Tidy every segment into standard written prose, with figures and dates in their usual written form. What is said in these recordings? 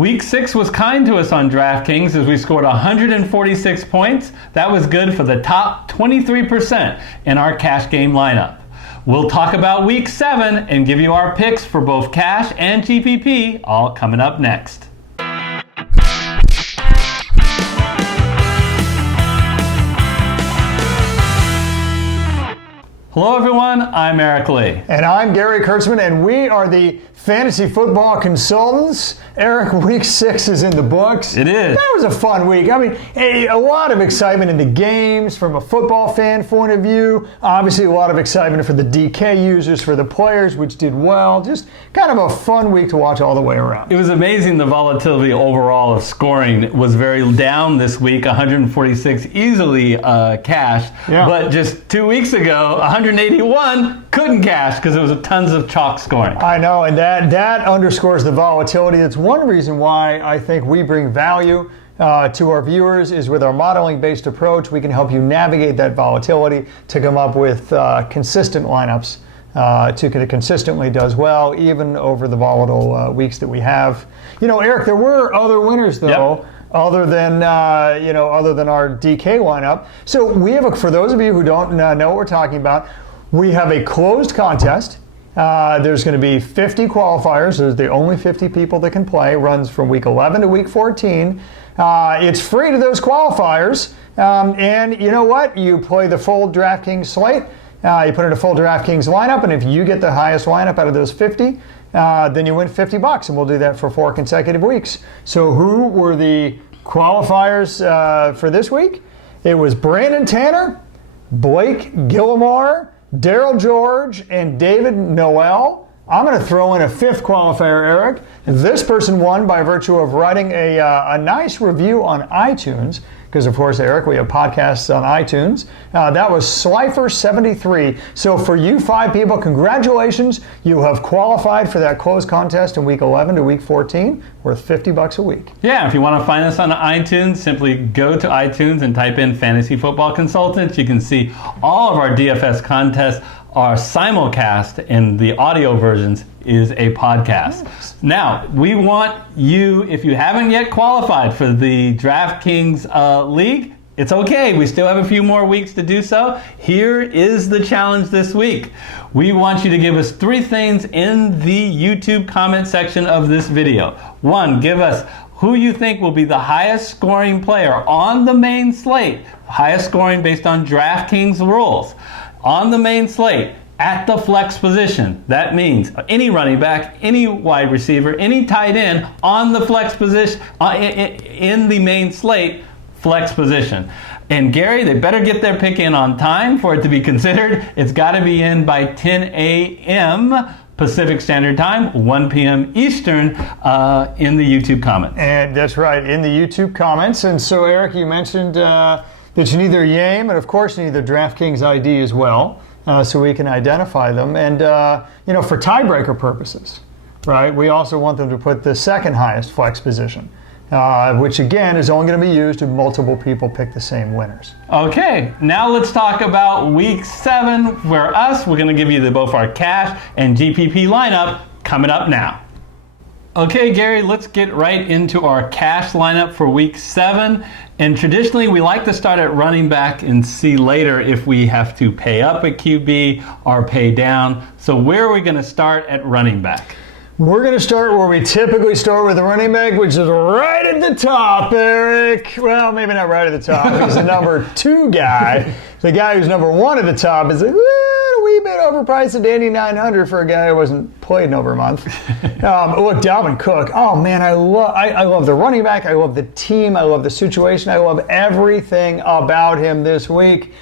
Week 6 was kind to us on DraftKings as we scored 146 points. That was good for the top 23% in our cash game lineup. We'll talk about Week 7 and give you our picks for both cash and GPP, all coming up next. Hello everyone, I'm Eric Lee. And I'm Gary Kurtzman, and we are the Fantasy Football Consultants. Eric, Week 6 is in the books. It is. That was a fun week. I mean, a lot of excitement in the games from a football fan point of view. Obviously, a lot of excitement for the DK users, for the players, which did well. Just kind of a fun week to watch all the way around. It was amazing. The volatility overall of scoring was very down this week. 146 easily cashed. Yeah. But just 2 weeks ago, 181 couldn't cash because there was tons of chalk scoring. I know, and that underscores the volatility. That's one reason why I think we bring value to our viewers is with our modeling-based approach, we can help you navigate that volatility to come up with consistent lineups that consistently does well, even over the volatile weeks that we have. You know, Eric, there were other winners, though. Yep. Other than our DK lineup. So we have, for those of you who don't know what we're talking about, we have a closed contest. There's going to be 50 qualifiers. There's the only 50 people that can play. Runs from week 11 to week 14. It's free to those qualifiers. And you know what? You play the full DraftKings slate. You put in a full DraftKings lineup, and if you get the highest lineup out of those 50, then you win $50, and we'll do that for 4 consecutive weeks. So who were the qualifiers for this week? It was Brandon Tanner, Blake Gillimore, Daryl George, and David Noel. I'm going to throw in a 5th qualifier, Eric. This person won by virtue of writing a nice review on iTunes, because, of course, Eric, we have podcasts on iTunes. That was Slifer73. So for you 5 people, congratulations. You have qualified for that closed contest in week 11 to week 14, worth $50 a week. Yeah, if you want to find us on iTunes, simply go to iTunes and type in Fantasy Football Consultants. You can see all of our DFS contests are simulcast, and the audio versions is a podcast. Nice. Now, we want you, if you haven't yet qualified for the DraftKings League, it's okay. We still have a few more weeks to do so. Here is the challenge this week. We want you to give us 3 things in the YouTube comment section of this video. 1, give us who you think will be the highest scoring player on the main slate, highest scoring based on DraftKings rules. On the main slate, at the flex position. That means any running back, any wide receiver, any tight end on the flex position, in the main slate, flex position. And Gary, they better get their pick in on time for it to be considered. It's got to be in by 10 a.m. Pacific Standard Time, 1 p.m. Eastern, in the YouTube comments. And that's right, in the YouTube comments. And so, Eric, you mentioned that you need their name, and of course you need their DraftKings ID as well, so we can identify them. And for tiebreaker purposes, right? We also want them to put the second highest flex position, which again is only going to be used if multiple people pick the same winners. Okay, now let's talk about Week 7. We're going to give you both our cash and GPP lineup coming up now. Okay, Gary, let's get right into our cash lineup for Week 7. And traditionally, we like to start at running back and see later if we have to pay up at QB or pay down. So where are we going to start at running back? We're going to start where we typically start with the running back, which is right at the top, Eric. Well, maybe not right at the top. He's the number 2 guy. The guy who's number 1 at the top is a wee bit overpriced at $8,900 for a guy who wasn't played in over a month. Look, Dalvin Cook. Oh man, I love the running back. I love the team. I love the situation. I love everything about him this week.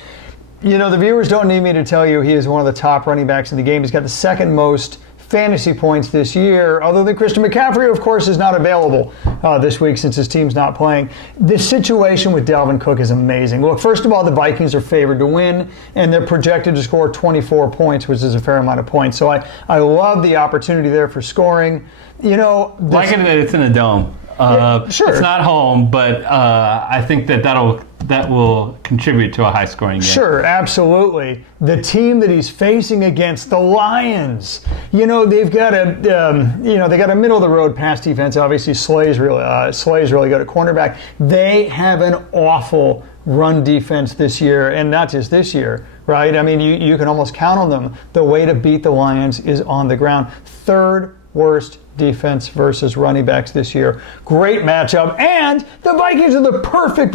You know, the viewers don't need me to tell you he is one of the top running backs in the game. He's got the second most fantasy points this year, although the Christian McCaffrey, of course, is not available this week since his team's not playing. The situation with Dalvin Cook is amazing. Look, first of all, the Vikings are favored to win, and they're projected to score 24 points, which is a fair amount of points. So I love the opportunity there for scoring. You know, like it's in a dome. Sure. It's not home, but I think that'll that will contribute to a high-scoring game. Sure, absolutely. The team that he's facing against, the Lions, they've got a middle-of-the-road pass defense. Obviously, Slay's really good at cornerback. They have an awful run defense this year, and not just this year, right? I mean, you can almost count on them. The way to beat the Lions is on the ground. Third worst defense versus running backs this year. Great matchup, and the Vikings are the perfect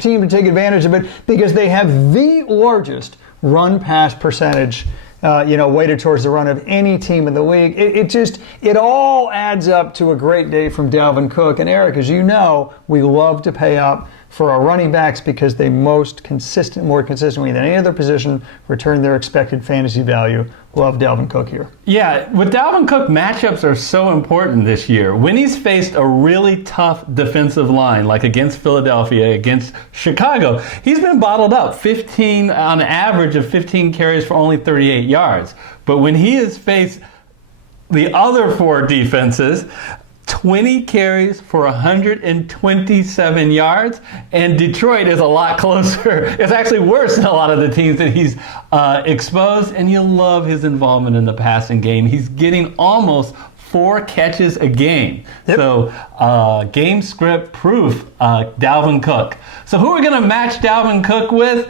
team to take advantage of it because they have the largest run-pass percentage weighted towards the run of any team in the league. It all adds up to a great day from Dalvin Cook. And Eric, as you know, we love to pay up for our running backs because they more consistently than any other position return their expected fantasy value. Love Dalvin Cook here. Yeah, with Dalvin Cook, matchups are so important this year. When he's faced a really tough defensive line, like against Philadelphia, against Chicago, he's been bottled up, 15 on average of 15 carries for only 38 yards. But when he has faced the other four defenses, 20 carries for 127 yards, and Detroit is a lot closer. It's actually worse than a lot of the teams that he's exposed, and you love his involvement in the passing game. He's getting almost 4 catches a game. Yep. So game script proof, Dalvin Cook. So who are we going to match Dalvin Cook with?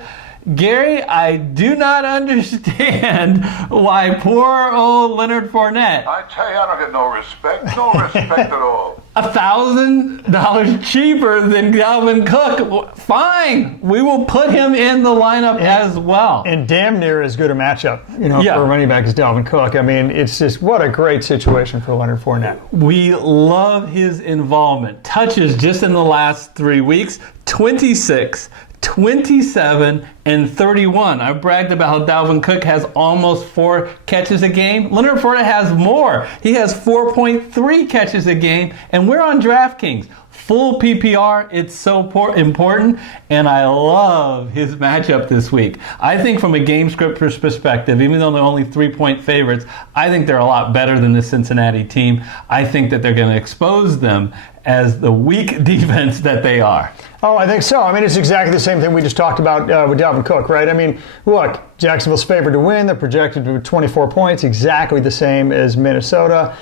Gary, I do not understand why poor old Leonard Fournette. I tell you, I don't get no respect at all. $1,000 cheaper than Dalvin Cook. Fine, we will put him in the lineup as well. And damn near as good a matchup, for a running back as Dalvin Cook. I mean, it's just what a great situation for Leonard Fournette. We love his involvement. Touches just in the last 3 weeks, 26. 27 and 31. I bragged about how Dalvin Cook has almost 4 catches a game. Leonard Fournette has more. He has 4.3 catches a game, and we're on DraftKings. Full PPR, it's so important, and I love his matchup this week. I think from a game script perspective, even though they're only 3-point favorites, I think they're a lot better than the Cincinnati team. I think that they're going to expose them as the weak defense that they are. Oh, I think so. I mean, it's exactly the same thing we just talked about with Dalvin Cook, right? I mean, look, Jacksonville's favored to win. They're projected to 24 points, exactly the same as Minnesota.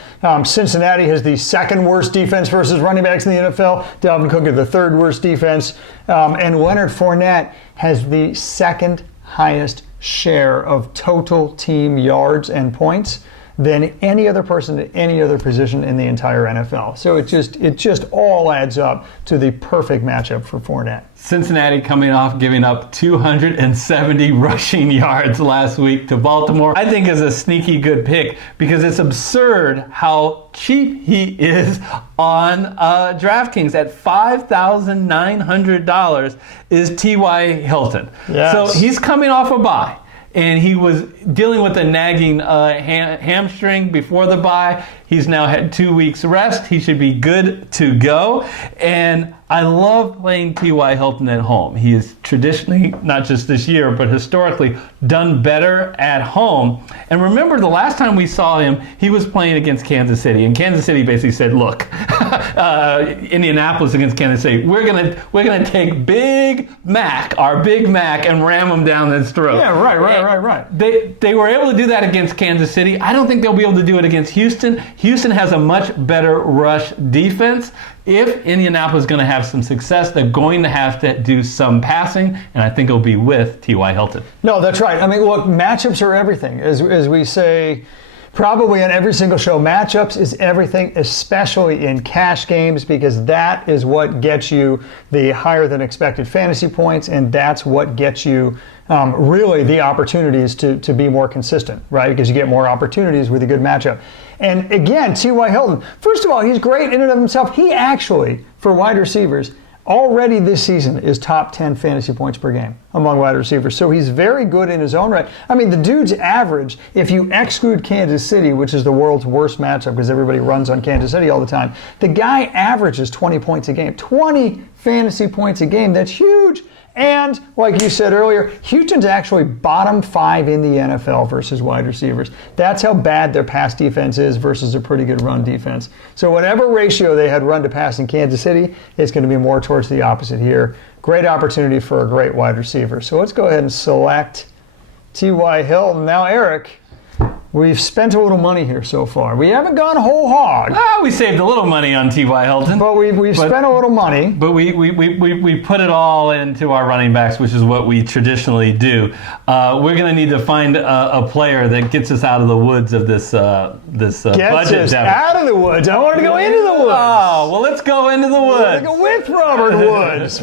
Cincinnati has the second worst defense versus running backs in the NFL. Dalvin Cook has the third worst defense. And Leonard Fournette has the second highest share of total team yards and points than any other person at any other position in the entire NFL. So it just all adds up to the perfect matchup for Fournette. Cincinnati coming off giving up 270 rushing yards last week to Baltimore, I think is a sneaky good pick because it's absurd how cheap he is on DraftKings. At $5,900 is T.Y. Hilton. Yes. So he's coming off a bye. And he was dealing with a nagging hamstring before the bye. He's now had 2 weeks rest. He should be good to go. And I love playing T.Y. Hilton at home. He is traditionally, not just this year, but historically, done better at home. And remember, the last time we saw him, he was playing against Kansas City. And Kansas City basically said, look, Indianapolis against Kansas City, we're gonna take Big Mac, our Big Mac, and ram him down his throat. Yeah, right. They were able to do that against Kansas City. I don't think they'll be able to do it against Houston. Houston has a much better rush defense. If Indianapolis is going to have some success, they're going to have to do some passing, and I think it'll be with T.Y. Hilton. No, that's right. I mean, look, matchups are everything. As we say probably on every single show, matchups is everything, especially in cash games, because that is what gets you the higher than expected fantasy points, and that's what gets you really the opportunities to be more consistent, right? Because you get more opportunities with a good matchup. And again, T.Y. Hilton, first of all, he's great in and of himself. He actually, for wide receivers, already this season is top 10 fantasy points per game among wide receivers. So he's very good in his own right. I mean, the dude's average, if you exclude Kansas City, which is the world's worst matchup because everybody runs on Kansas City all the time, the guy averages 20 points a game. 20 fantasy points a game. That's huge. And like you said earlier, Houston's actually bottom 5 in the NFL versus wide receivers. That's how bad their pass defense is versus a pretty good run defense. So whatever ratio they had run to pass in Kansas City, it's going to be more towards the opposite here. Great opportunity for a great wide receiver. So let's go ahead and select T.Y. Hilton. Now, Eric, we've spent a little money here so far. We haven't gone whole hog. We saved a little money on T.Y. Hilton. But we've spent a little money. But we put it all into our running backs, which is what we traditionally do. We're going to need to find a player that gets us out of the woods of this budget. Gets us out of the woods. I wanted to go into the woods. Oh, well, let's go into the woods. Go with Robert Woods.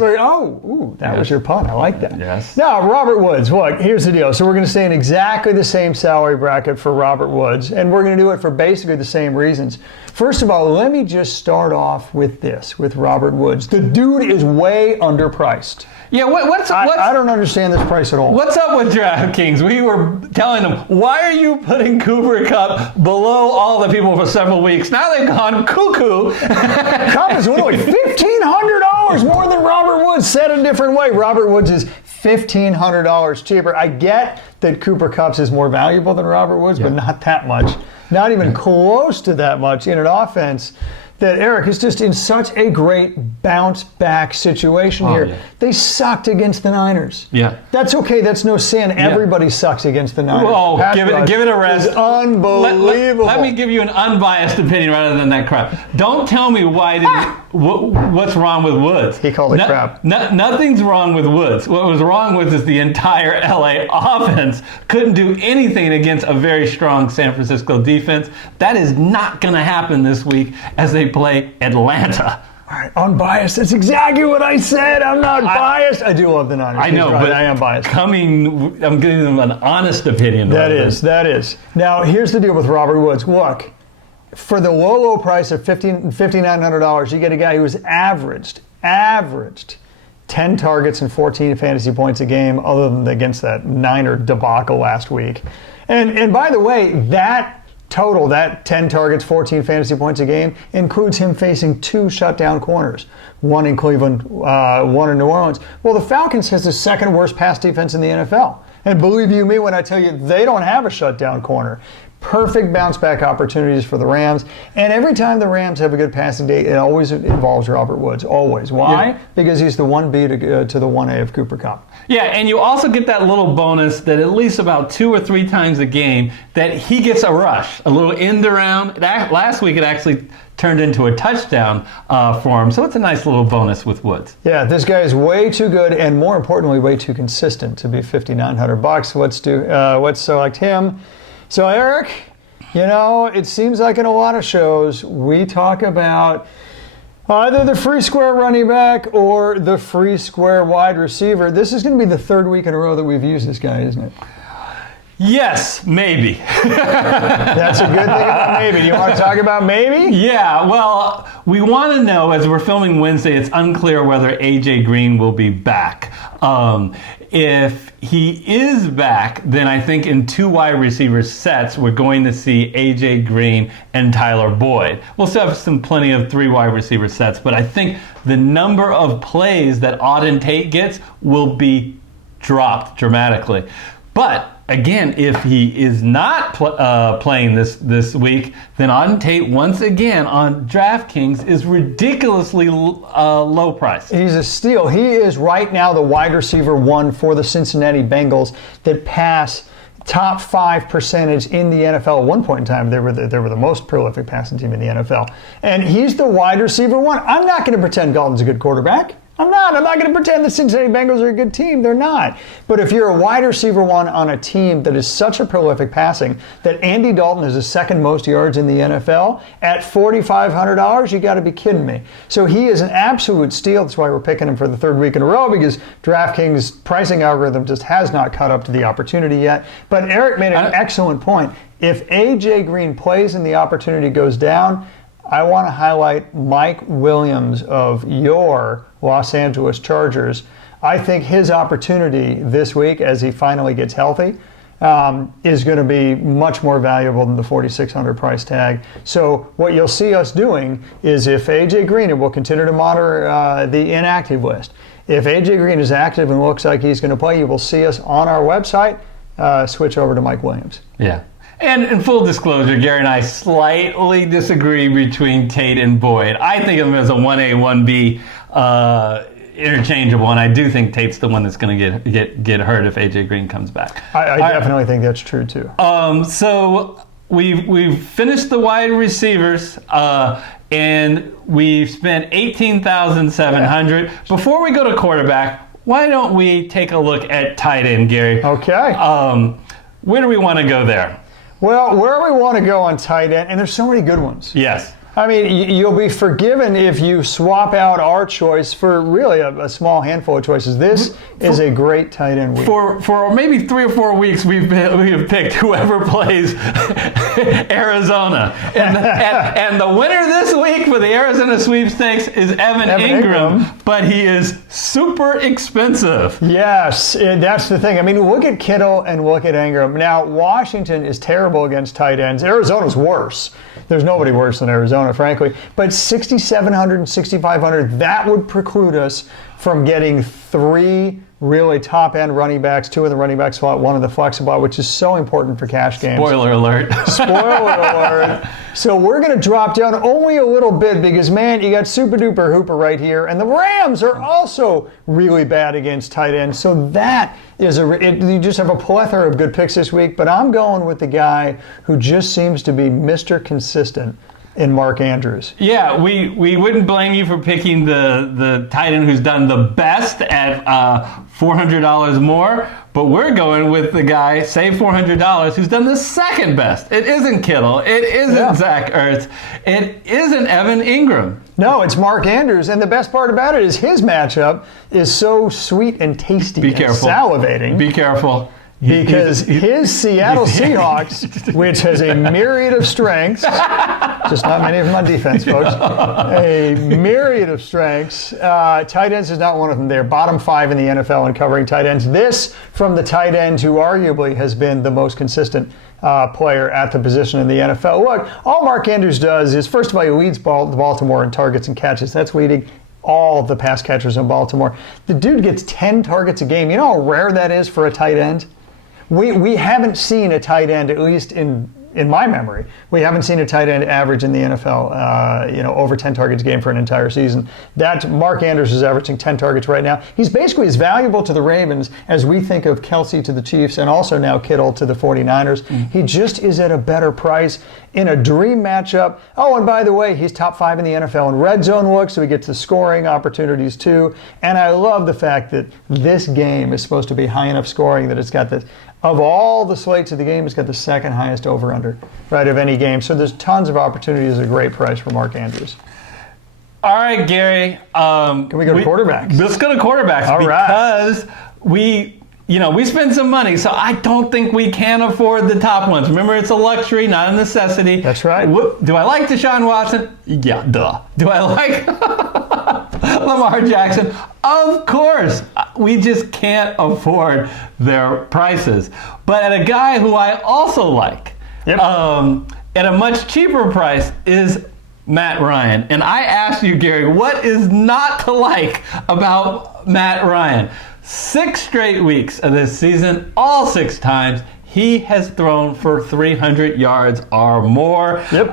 That was your pun. I like that. Yes. Now, Robert Woods, look, here's the deal. So we're going to stay in exactly the same salary bracket for Robert Woods, and we're going to do it for basically the same reasons. First of all, let me just start off with this, with Robert Woods. The dude is way underpriced. Yeah, I don't understand this price at all. What's up with DraftKings? We were telling them, why are you putting Cooper Kupp below all the people for several weeks? Now they've gone cuckoo. Kupp is literally $1,500 more than Robert Woods. Said a different way, Robert Woods is $1,500 cheaper. I get that Cooper Kupp is more valuable than Robert Woods, but not that much. Not even close to that much in an offense that Eric is just in such a great bounce back situation here. Yeah. They sucked against the Niners. Yeah. That's okay. That's no sin. Yeah. Everybody sucks against the Niners. Oh, give it a rest. It's unbelievable. Let me give you an unbiased opinion rather than that crap. Don't tell me what's wrong with Woods. He called it crap. Nothing's wrong with Woods. What was wrong with is the entire LA offense couldn't do anything against a very strong San Francisco defense. That is not going to happen this week as they play Atlanta. All right, unbiased. That's exactly what I said. I'm not biased. I do love the Niners. I know, right, but I am biased. I'm giving them an honest opinion. That is. Now, here's the deal with Robert Woods. Look, for the low price of $5,900, you get a guy who has averaged 10 targets and 14 fantasy points a game, other than against that Niner debacle last week. And by the way, that total, that 10 targets, 14 fantasy points a game, includes him facing 2 shutdown corners. One in Cleveland, one in New Orleans. Well, the Falcons has the second worst pass defense in the NFL. And believe you me when I tell you, they don't have a shutdown corner. Perfect bounce back opportunities for the Rams. And every time the Rams have a good passing day, it always involves Robert Woods. Always. Why? Yeah. Because he's the 1B to the 1A of Cooper Kupp. Yeah, and you also get that little bonus that at least about 2 or 3 times a game that he gets a rush, a little end around. Last week it actually turned into a touchdown for him, so it's a nice little bonus with Woods. Yeah, this guy is way too good and more importantly, way too consistent to be $5,900. Let's select him. So Eric, it seems like in a lot of shows we talk about either the free square running back or the free square wide receiver. This is going to be the 3rd week in a row that we've used this guy, isn't it? Yes, maybe. That's a good thing about maybe. Do you want to talk about maybe? Yeah, well, we want to know, as we're filming Wednesday, it's unclear whether A.J. Green will be back. If he is back, then I think in 2 wide receiver sets, we're going to see A.J. Green and Tyler Boyd. We'll still have plenty of 3 wide receiver sets, but I think the number of plays that Auden Tate gets will be dropped dramatically. But again, if he is not playing this week, then Auden Tate once again on DraftKings is ridiculously low price. He's a steal. He is right now the wide receiver 1 for the Cincinnati Bengals that pass top 5 percentage in the NFL. At one point in time, they were the most prolific passing team in the NFL. And he's the wide receiver 1. I'm not going to pretend Galton's a good quarterback. I'm not going to pretend the Cincinnati Bengals are a good team. They're not. But if you're a wide receiver 1 on a team that is such a prolific passing that Andy Dalton is the 2nd most yards in the NFL at $4,500, you got to be kidding me. So he is an absolute steal. That's why we're picking him for the 3rd week in a row, because DraftKings pricing algorithm just has not caught up to the opportunity yet. But Eric made an excellent point. If A.J. Green plays and the opportunity goes down, I want to highlight Mike Williams of your Los Angeles Chargers. I think his opportunity this week, as he finally gets healthy, is going to be much more valuable than the $4,600 price tag. So what you'll see us doing is, if A.J. Green, and we'll continue to monitor the inactive list, if AJ Green is active and looks like he's going to play, you will see us on our website switch over to Mike Williams. Yeah. And in full disclosure, Gary and I slightly disagree between Tate and Boyd. I think of them as a 1A, 1B interchangeable, and I do think Tate's the one that's going to get hurt if AJ Green comes back. I definitely think that's true too. So we've finished the wide receivers, and we've spent $18,700. Before we go to quarterback, why don't we take a look at tight end, Gary? Okay. Where do we want to go there? Well, where we want to go on tight end, and there's so many good ones. Yes. I mean, you'll be forgiven if you swap out our choice for really a small handful of choices. This is a great tight end week. For maybe 3 or 4 weeks, we have picked whoever plays Arizona. And the winner this week for the Arizona sweepstakes is Evan Ingram, but he is super expensive. Yes, that's the thing. I mean, look at Kittle and look at Ingram. Now, Washington is terrible against tight ends. Arizona's worse. There's nobody worse than Arizona, frankly. But 6,700 and 6,500, that would preclude us from getting 3 really top-end running backs, 2 in the running back slot, 1 in the flex slot, which is so important for cash games. Spoiler alert. Spoiler alert. So we're going to drop down only a little bit because, man, you got super-duper hooper right here. And the Rams are also really bad against tight ends. So that is you just have a plethora of good picks this week. But I'm going with the guy who just seems to be Mr. Consistent in Mark Andrews. Yeah, we wouldn't blame you for picking the tight end who's done the best at $400 more, but we're going with the guy, save $400, who's done the second best. It isn't Kittle. It isn't Zach Ertz. It isn't Evan Ingram. No, it's Mark Andrews, and the best part about it is his matchup is so sweet and tasty. Be careful. And salivating. Be careful. Because his Seattle Seahawks, which has a myriad of strengths, just not many of them on defense, folks, a myriad of strengths, tight ends is not one of them. They're bottom 5 in the NFL in covering tight ends. This from the tight end who arguably has been the most consistent player at the position in the NFL. Look, all Mark Andrews does is, first of all, he leads Baltimore in targets and catches. That's leading all the pass catchers in Baltimore. The dude gets 10 targets a game. You know how rare that is for a tight end? We haven't seen a tight end, at least in my memory, we haven't seen a tight end average in the NFL, over 10 targets a game for an entire season. That Mark Andrews is averaging 10 targets right now. He's basically as valuable to the Ravens as we think of Kelsey to the Chiefs and also now Kittle to the 49ers. He just is at a better price in a dream matchup. Oh, and by the way, he's top 5 in the NFL in red zone looks, so he gets the scoring opportunities too. And I love the fact that this game is supposed to be high enough scoring that it's got the, of all the slates of the game, it's got the second highest over-under, right, of any game. So there's tons of opportunities at a great price for Mark Andrews. All right, Gary. Can we go to quarterbacks? Let's go to quarterbacks because we spend some money, so I don't think we can afford the top ones. Remember, it's a luxury, not a necessity. That's right. Do I like Deshaun Watson? Yeah, duh. Do I like Lamar Jackson? Of course. We just can't afford their prices. But at a guy who I also like, at a much cheaper price, is Matt Ryan. And I asked you, Gary, what is not to like about Matt Ryan? 6 straight weeks of this season, all 6 times, he has thrown for 300 yards or more. Yep.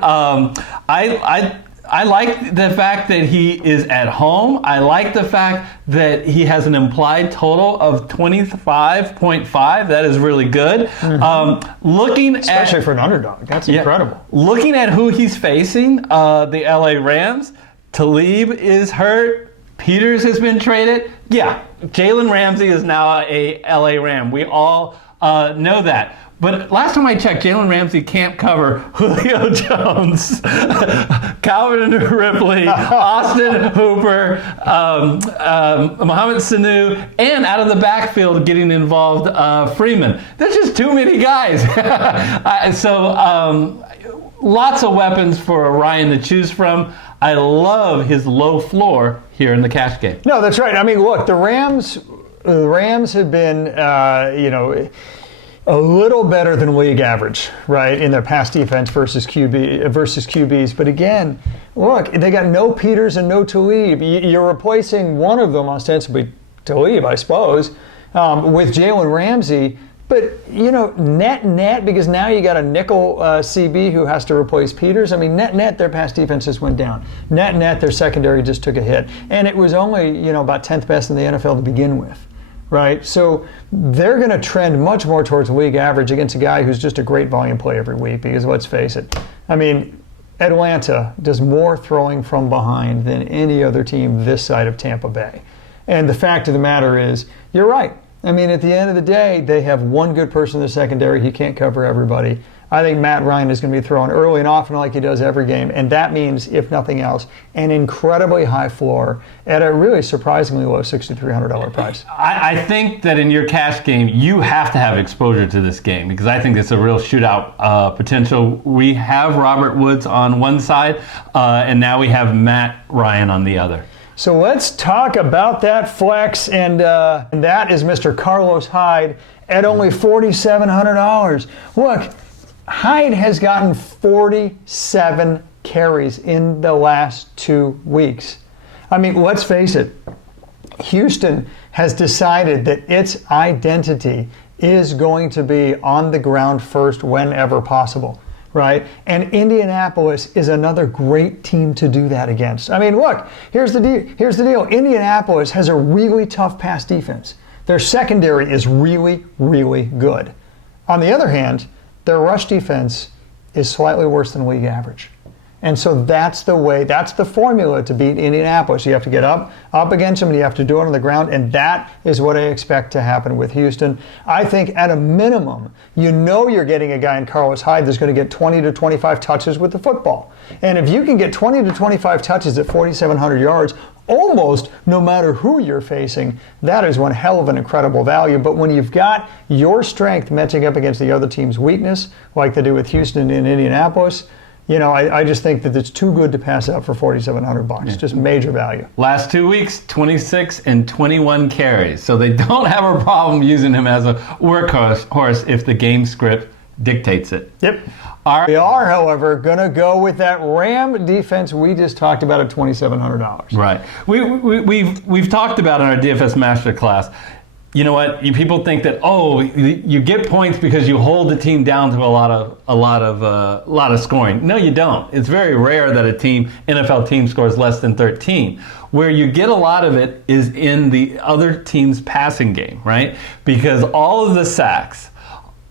I like the fact that he is at home. I like the fact that he has an implied total of 25.5. That is really good. Mm-hmm. Especially for an underdog. That's incredible. Looking at who he's facing, the LA Rams, Talib is hurt. Peters has been traded. Yeah, Jalen Ramsey is now a LA Ram. We all know that. But last time I checked, Jalen Ramsey can't cover Julio Jones, Calvin Ripley, Austin Hooper, Mohamed Sanu, and out of the backfield getting involved, Freeman. There's just too many guys. Lots of weapons for Ryan to choose from. I love his low floor here in the cash game. No, that's right. I mean, look, the Rams have been, a little better than league average, right, in their pass defense versus QBs. But again, look, they got no Peters and no Talib. You're replacing one of them, ostensibly to leave, I suppose, with Jalen Ramsey. But, net, because now you got a nickel CB who has to replace Peters. I mean, net, their pass defenses went down. Net, their secondary just took a hit. And it was only, about 10th best in the NFL to begin with, right? So they're going to trend much more towards league average against a guy who's just a great volume play every week, because let's face it, I mean, Atlanta does more throwing from behind than any other team this side of Tampa Bay. And the fact of the matter is, you're right. I mean, at the end of the day, they have one good person in the secondary. He can't cover everybody. I think Matt Ryan is going to be throwing early and often like he does every game. And that means, if nothing else, an incredibly high floor at a really surprisingly low $6,300 price. I think that in your cash game, you have to have exposure to this game because I think it's a real shootout potential. We have Robert Woods on one side, and now we have Matt Ryan on the other. So let's talk about that flex, and that is Mr. Carlos Hyde at only $4,700. Look, Hyde has gotten 47 carries in the last 2 weeks. I mean, let's face it, Houston has decided that its identity is going to be on the ground first whenever possible. Right? And Indianapolis is another great team to do that against. I mean, look, here's the deal. Indianapolis has a really tough pass defense. Their secondary is really, really good. On the other hand, their rush defense is slightly worse than league average. And so that's the formula to beat Indianapolis. You have to get up against them, and you have to do it on the ground, and that is what I expect to happen with Houston. I think at a minimum, you're getting a guy in Carlos Hyde that's going to get 20 to 25 touches with the football. And if you can get 20 to 25 touches at 4,700 yards, almost no matter who you're facing, that is one hell of an incredible value. But when you've got your strength matching up against the other team's weakness, like they do with Houston and Indianapolis, I just think that it's too good to pass up for $4,700. Yeah. Just major value. Last 2 weeks, 26 and 21 carries. So they don't have a problem using him as a workhorse if the game script dictates it. Yep. All right. We are, however, going to go with that Ram defense we just talked about at $2,700. Right. We've talked about in our DFS Master Class. You know what? People think that you get points because you hold the team down to a lot of scoring. No, you don't. It's very rare that a NFL team scores less than 13. Where you get a lot of it is in the other team's passing game, right? Because all of the sacks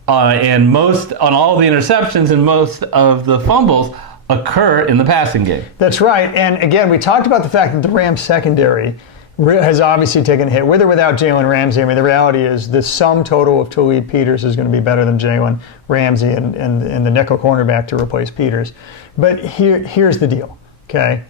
and on all of the interceptions and most of the fumbles occur in the passing game. That's right. And again, we talked about the fact that the Rams secondary has obviously taken a hit, with or without Jalen Ramsey. I mean, the reality is the sum total of Talib Peters is going to be better than Jalen Ramsey and the nickel cornerback to replace Peters. But here's the deal, okay?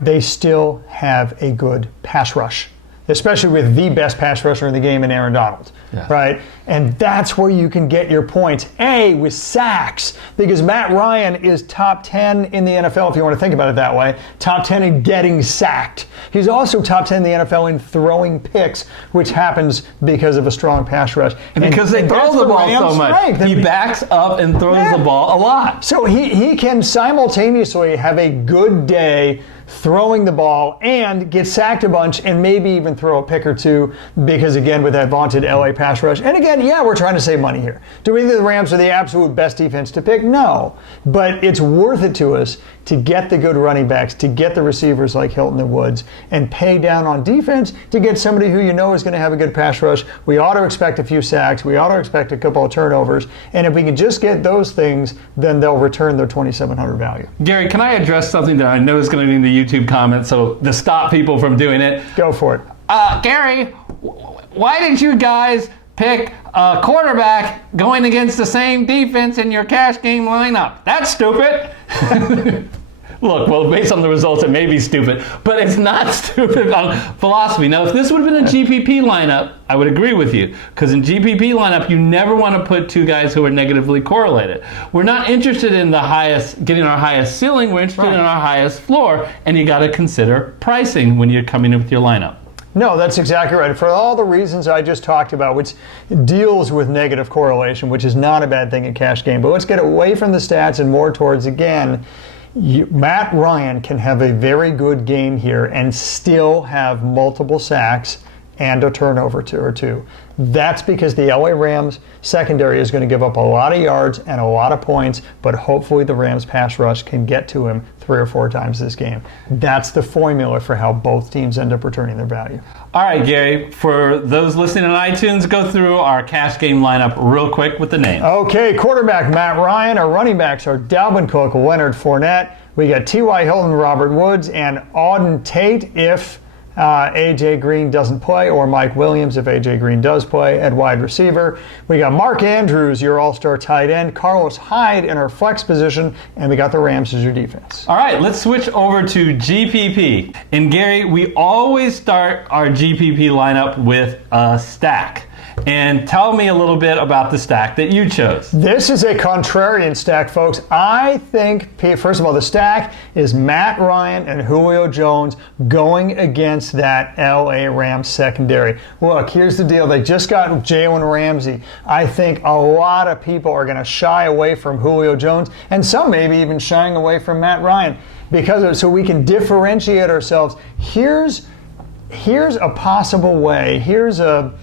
They still have a good pass rush, especially with the best pass rusher in the game in Aaron Donald, right? And that's where you can get your points. With sacks, because Matt Ryan is top 10 in the NFL, if you want to think about it that way, top 10 in getting sacked. He's also top 10 in the NFL in throwing picks, which happens because of a strong pass rush. And because they throw the ball so much. He backs up and throws the ball a lot. So he can simultaneously have a good day throwing the ball and get sacked a bunch and maybe even throw a pick or two because, again, with that vaunted LA pass rush. And again, we're trying to save money here. Do we think the Rams are the absolute best defense to pick? No. But it's worth it to us to get the good running backs, to get the receivers like Hilton and Woods, and pay down on defense to get somebody who is going to have a good pass rush. We ought to expect a few sacks. We ought to expect a couple of turnovers. And if we can just get those things, then they'll return their $2,700 value. Gary, can I address something that I know is going to be in the YouTube comments, so to stop people from doing it? Go for it. Gary, why did you guys pick a quarterback going against the same defense in your cash game lineup? That's stupid. Look, well, based on the results, it may be stupid, but it's not stupid on philosophy. Now, if this would have been a GPP lineup, I would agree with you, because in GPP lineup, you never want to put two guys who are negatively correlated. We're not interested in getting our highest ceiling. We're interested in our highest floor, and you got to consider pricing when you're coming in with your lineup. No, that's exactly right. For all the reasons I just talked about, which deals with negative correlation, which is not a bad thing in cash game. But let's get away from the stats and more towards, again, Matt Ryan can have a very good game here and still have multiple sacks and a turnover or two. That's because the LA Rams secondary is going to give up a lot of yards and a lot of points, but hopefully the Rams pass rush can get to him 3 or 4 times this game. That's the formula for how both teams end up returning their value. All right, Gary, for those listening on iTunes, go through our cash game lineup real quick with the names. Okay, quarterback Matt Ryan. Our running backs are Dalvin Cook, Leonard Fournette. We got T.Y. Hilton, Robert Woods, and Auden Tate if A.J. Green doesn't play, or Mike Williams if A.J. Green does play at wide receiver. We got Mark Andrews, your all-star tight end, Carlos Hyde in our flex position, and we got the Rams as your defense. All right, let's switch over to GPP. And Gary, we always start our GPP lineup with a stack. And tell me a little bit about the stack that you chose. This is a contrarian stack, folks. I think, first of all, the stack is Matt Ryan and Julio Jones going against that LA Rams secondary. Look, here's the deal. They just got Jalen Ramsey. I think a lot of people are going to shy away from Julio Jones, and some maybe even shying away from Matt Ryan so we can differentiate ourselves. Here's a possible way. Here's a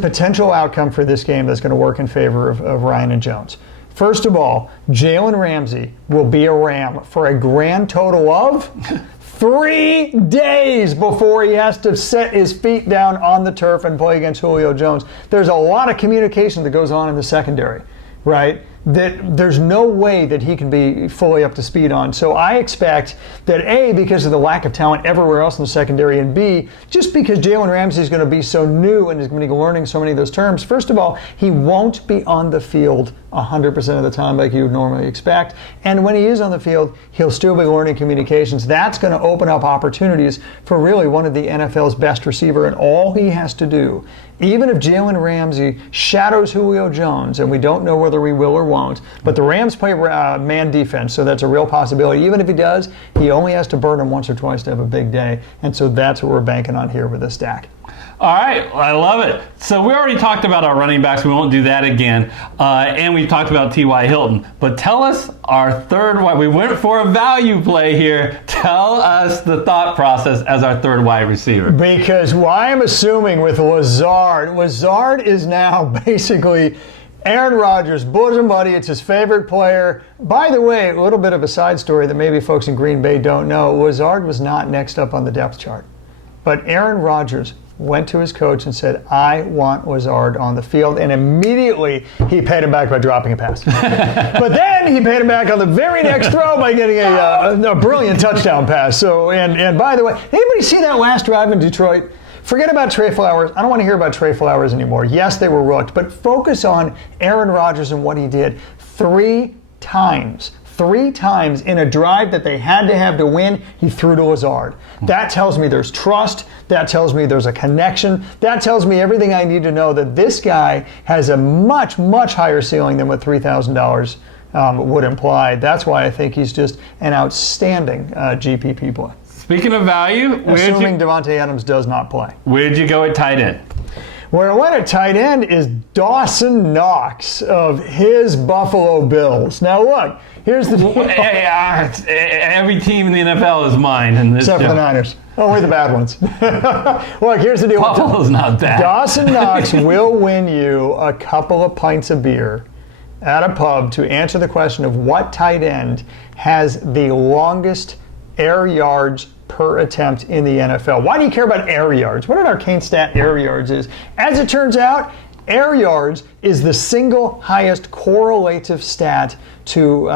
potential outcome for this game that's going to work in favor of Ryan and Jones. First of all, Jalen Ramsey will be a Ram for a grand total of 3 days before he has to set his feet down on the turf and play against Julio Jones. There's a lot of communication that goes on in the secondary, right? That there's no way that he can be fully up to speed on. So I expect that A, because of the lack of talent everywhere else in the secondary, and B, just because Jalen Ramsey is going to be so new and is going to be learning so many of those terms, first of all, he won't be on the field 100% of the time like you would normally expect. And when he is on the field, he'll still be learning communications. That's going to open up opportunities for really one of the NFL's best receiver, and all he has to do, even if Jalen Ramsey shadows Julio Jones, and we don't know whether we will or won't, but the Rams play man defense, so that's a real possibility. Even if he does, he only has to burn him once or twice to have a big day, and so that's what we're banking on here with this stack. All right, I love it. So we already talked about our running backs. We won't do that again. And we talked about T.Y. Hilton. But tell us our third wide. We went for a value play here. Tell us the thought process as our third wide receiver. Because I'm assuming with Lazard is now basically Aaron Rodgers' bosom buddy. It's his favorite player. By the way, a little bit of a side story that maybe folks in Green Bay don't know. Lazard was not next up on the depth chart. But Aaron Rodgers went to his coach and said, I want Lazard on the field, and immediately he paid him back by dropping a pass. But then he paid him back on the very next throw by getting a brilliant touchdown pass. So, and by the way, anybody see that last drive in Detroit? Forget about Trey Flowers. I don't want to hear about Trey Flowers anymore. Yes, they were rooked, but focus on Aaron Rodgers and what he did. 3 times in a drive that they had to have to win, he threw to Lazard. That tells me there's trust. That tells me there's a connection. That tells me everything I need to know that this guy has a much, much higher ceiling than what $3,000 would imply. That's why I think he's just an outstanding GPP play. Speaking of value, assuming Devontae Adams does not play. Where'd you go at tight end? Where I went at tight end is Dawson Knox of his Buffalo Bills. Now look, here's the deal. Every team in the NFL is mine. Except for the Niners. Oh, we're the bad ones. Look, here's the deal. Buffalo's not bad. Dawson Knox will win you a couple of pints of beer at a pub to answer the question of what tight end has the longest air yards per attempt in the NFL. Why do you care about air yards? What an arcane stat air yards is. As it turns out, air yards is the single highest correlative stat to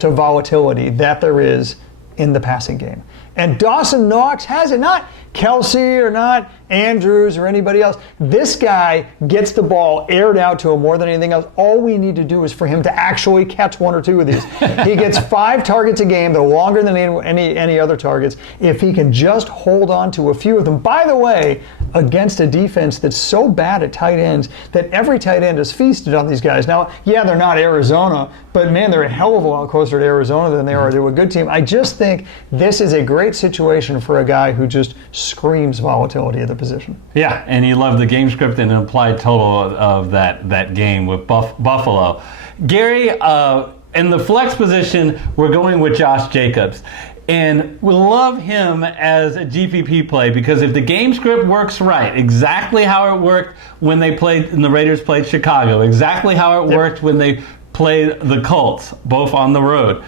volatility that there is in the passing game. And Dawson Knox has it, not Kelsey or not Andrews or anybody else. This guy gets the ball aired out to him more than anything else. All we need to do is for him to actually catch 1 or 2 of these. He gets 5 targets a game. They're longer than any other targets. If he can just hold on to a few of them. By the way, against a defense that's so bad at tight ends that every tight end is feasted on these guys. Now, yeah, they're not Arizona, but man, they're a hell of a lot closer to Arizona than they are to a good team. I just think this is a great situation for a guy who just screams volatility at the position. Yeah, and you love the game script and implied total of that game with Buffalo. Gary, in the flex position, we're going with Josh Jacobs. And we love him as a GPP play because if the game script works right, exactly how it worked when they played, and the Raiders played Chicago, exactly how it worked when they played the Colts, both on the road.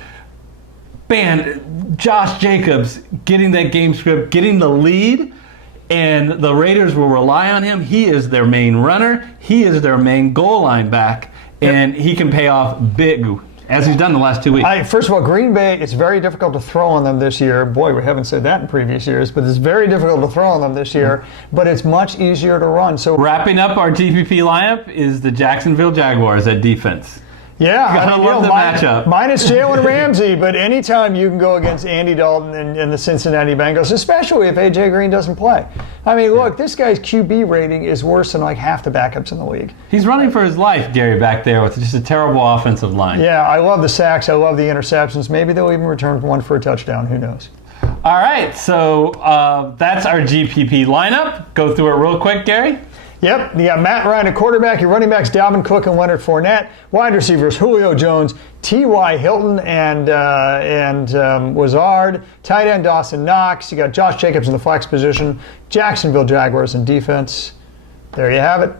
Man, Josh Jacobs getting that game script, getting the lead, and the Raiders will rely on him. He is their main runner. He is their main goal line back, and he can pay off big, as he's done the last 2 weeks. First of all, Green Bay, it's very difficult to throw on them this year. Boy, we haven't said that in previous years, but it's very difficult to throw on them this year, but it's much easier to run. So wrapping up our GPP lineup is the Jacksonville Jaguars at defense. Yeah, Gotta love the matchup. Minus Jalen Ramsey, but anytime you can go against Andy Dalton and the Cincinnati Bengals, especially if A.J. Green doesn't play. I mean, look, this guy's QB rating is worse than like half the backups in the league. He's running for his life, Gary, back there with just a terrible offensive line. Yeah, I love the sacks. I love the interceptions. Maybe they'll even return one for a touchdown. Who knows? All right, so that's our GPP lineup. Go through it real quick, Gary. Yep, you got Matt Ryan at quarterback. Your running backs, Dalvin Cook and Leonard Fournette. Wide receivers, Julio Jones, T.Y. Hilton, and Wazard. Tight end, Dawson Knox. You got Josh Jacobs in the flex position. Jacksonville Jaguars in defense. There you have it.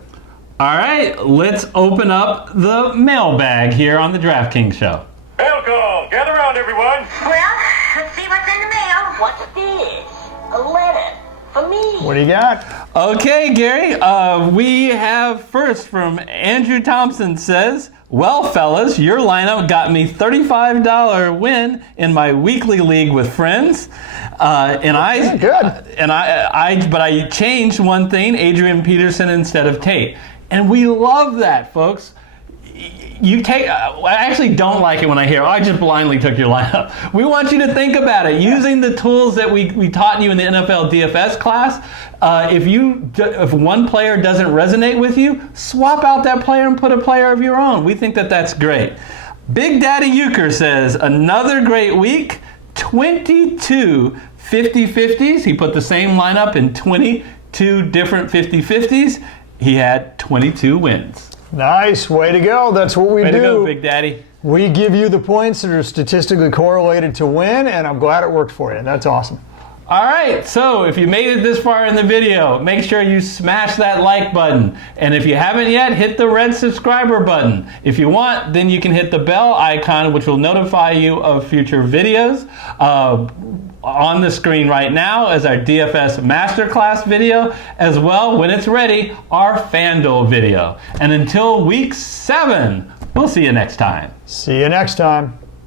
All right, let's open up the mailbag here on the DraftKings show. Mail call. Gather around, everyone. Well, let's see what's in the mail. What's this? A letter for me. What do you got? Okay, Gary, we have first from Andrew Thompson says, well, fellas, your lineup got me $35 win in my weekly league with friends. But I changed one thing, Adrian Peterson instead of Tate. And we love that, folks. I actually don't like it when I hear, I just blindly took your lineup. We want you to think about it. Using the tools that we taught you in the NFL DFS class, if one player doesn't resonate with you, swap out that player and put a player of your own. We think that that's great. Big Daddy Euchre says, another great week, 22 50-50s. He put the same lineup in 22 different 50-50s. He had 22 wins. Nice. Way to go. That's what we do. Way to go, Big Daddy. We give you the points that are statistically correlated to win, and I'm glad it worked for you. That's awesome. All right, so if you made it this far in the video, make sure you smash that like button. And if you haven't yet, hit the red subscriber button. If you want, then you can hit the bell icon, which will notify you of future videos. On the screen right now is our DFS Master Class video, as well, when it's ready, our FanDuel video. And until week 7, we'll see you next time. See you next time.